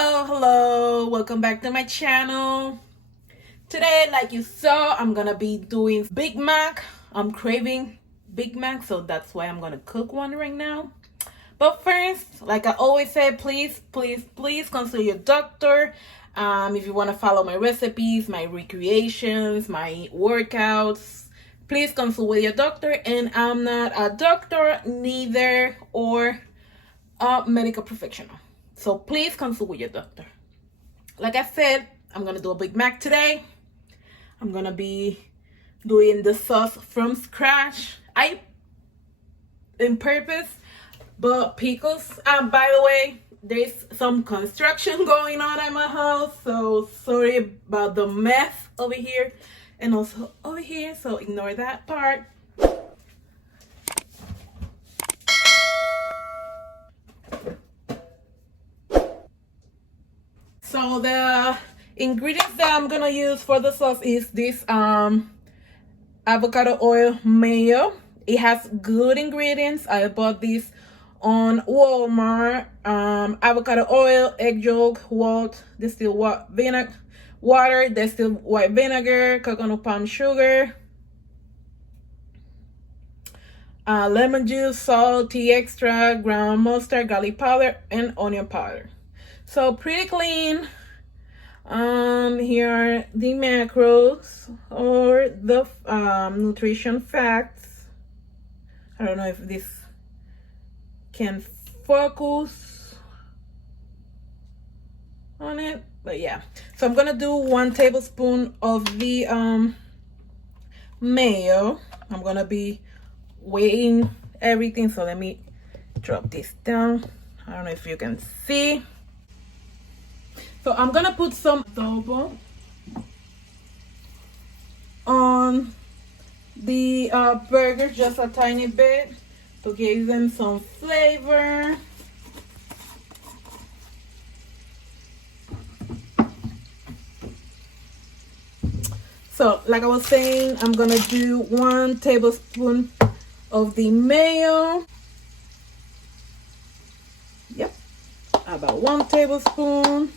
Hello, welcome back to my channel. Today, like you saw, I'm gonna be doing Big Mac. I'm craving Big Mac, so that's why I'm gonna cook one right now. But first, like I always say, please consult your doctor. If you want to follow my recipes, my recreations, my workouts, please consult with your doctor. And I'm not a doctor, neither, or a medical professional. So please consult with your doctor. Like I said, I'm gonna do a Big Mac today. I'm gonna be doing the sauce from scratch. In purpose, but pickles. By the way, there's some construction going on at my house, so sorry about the mess over here and also over here. So ignore that part. So the ingredients that I'm gonna use for the sauce is this avocado oil mayo. It has good ingredients. I bought this on Walmart. Avocado oil, egg yolk, distilled water, distilled white vinegar, coconut palm sugar, lemon juice, salt, tea extract, ground mustard, garlic powder, and onion powder. So pretty clean. Here are the macros or the nutrition facts. I don't know if this can focus on it, but yeah. So I'm gonna do 1 tablespoon of the mayo. I'm gonna be weighing everything, so let me drop this down. I don't know if you can see. So I'm gonna put some adobo on the burger, just a tiny bit, to give them some flavor. So like I was saying, I'm gonna do 1 tablespoon of the mayo. Yep, about 1 tablespoon.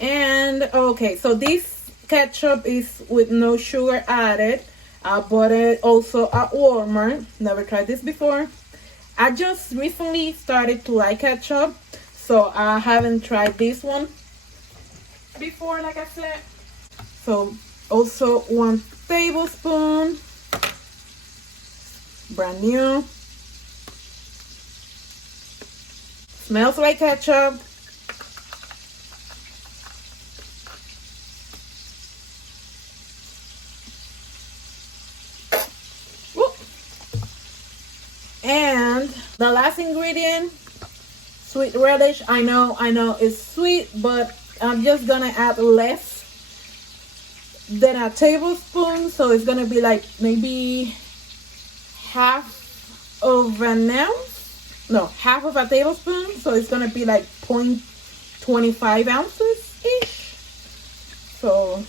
And okay, so this ketchup is with no sugar added. I bought it also at Walmart. Never tried this before. I just recently started to like ketchup, so I haven't tried this one before, like I said. So also 1 tablespoon, brand new. Smells like ketchup. And the last ingredient, sweet relish. I know it's sweet, but I'm just gonna add less than a tablespoon, so it's gonna be like maybe half of a tablespoon, so it's gonna be like 0.25 ounces ish. So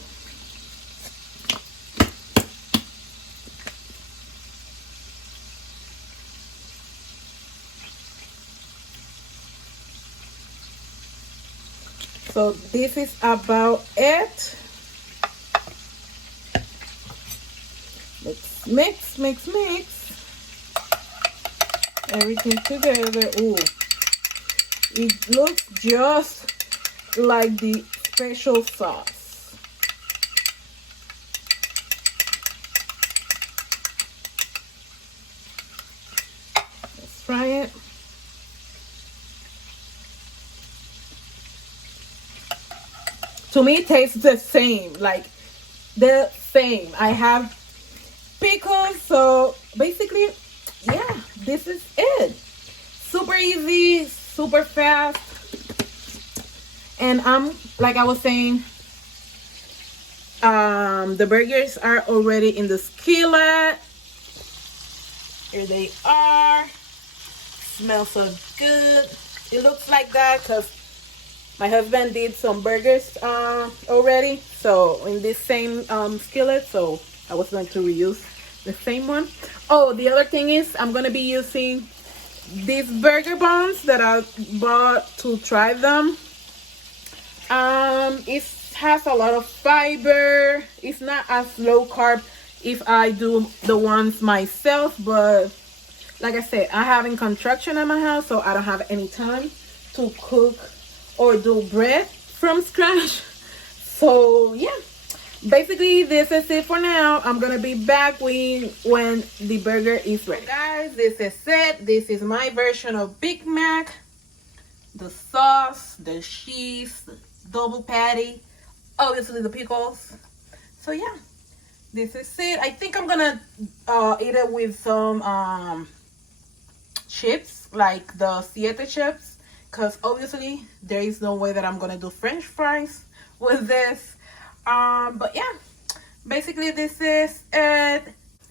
this is about it. Let's mix everything together. Ooh, it looks just like the special sauce. Let's try it. To me, it tastes the same, I have pickles, so basically, yeah, this is it. Super easy, super fast. And like I was saying, the burgers are already in the skillet. Here they are. Smell so good. It looks like that because my husband did some burgers already, so in this same skillet, so I was going to reuse the same one. Oh, the other thing is I'm going to be using these burger buns that I bought to try them. It has a lot of fiber. It's not as low carb if I do the ones myself, but like I said, I having construction at my house, so I don't have any time to cook or do bread from scratch. So yeah, basically this is it for now. I'm gonna be back when the burger is ready. Guys, this is it. This is my version of Big Mac. The sauce, the cheese, the double patty, obviously the pickles. So yeah, this is it. I think I'm gonna eat it with some chips, like the Siete chips, because obviously there is no way that I'm gonna do French fries with this. But yeah, basically this is it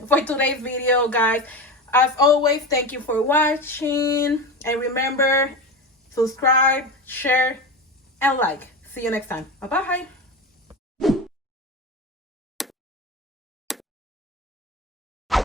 for today's video, guys. As always, thank you for watching, and remember, subscribe, share, and like. See you next time. Bye bye.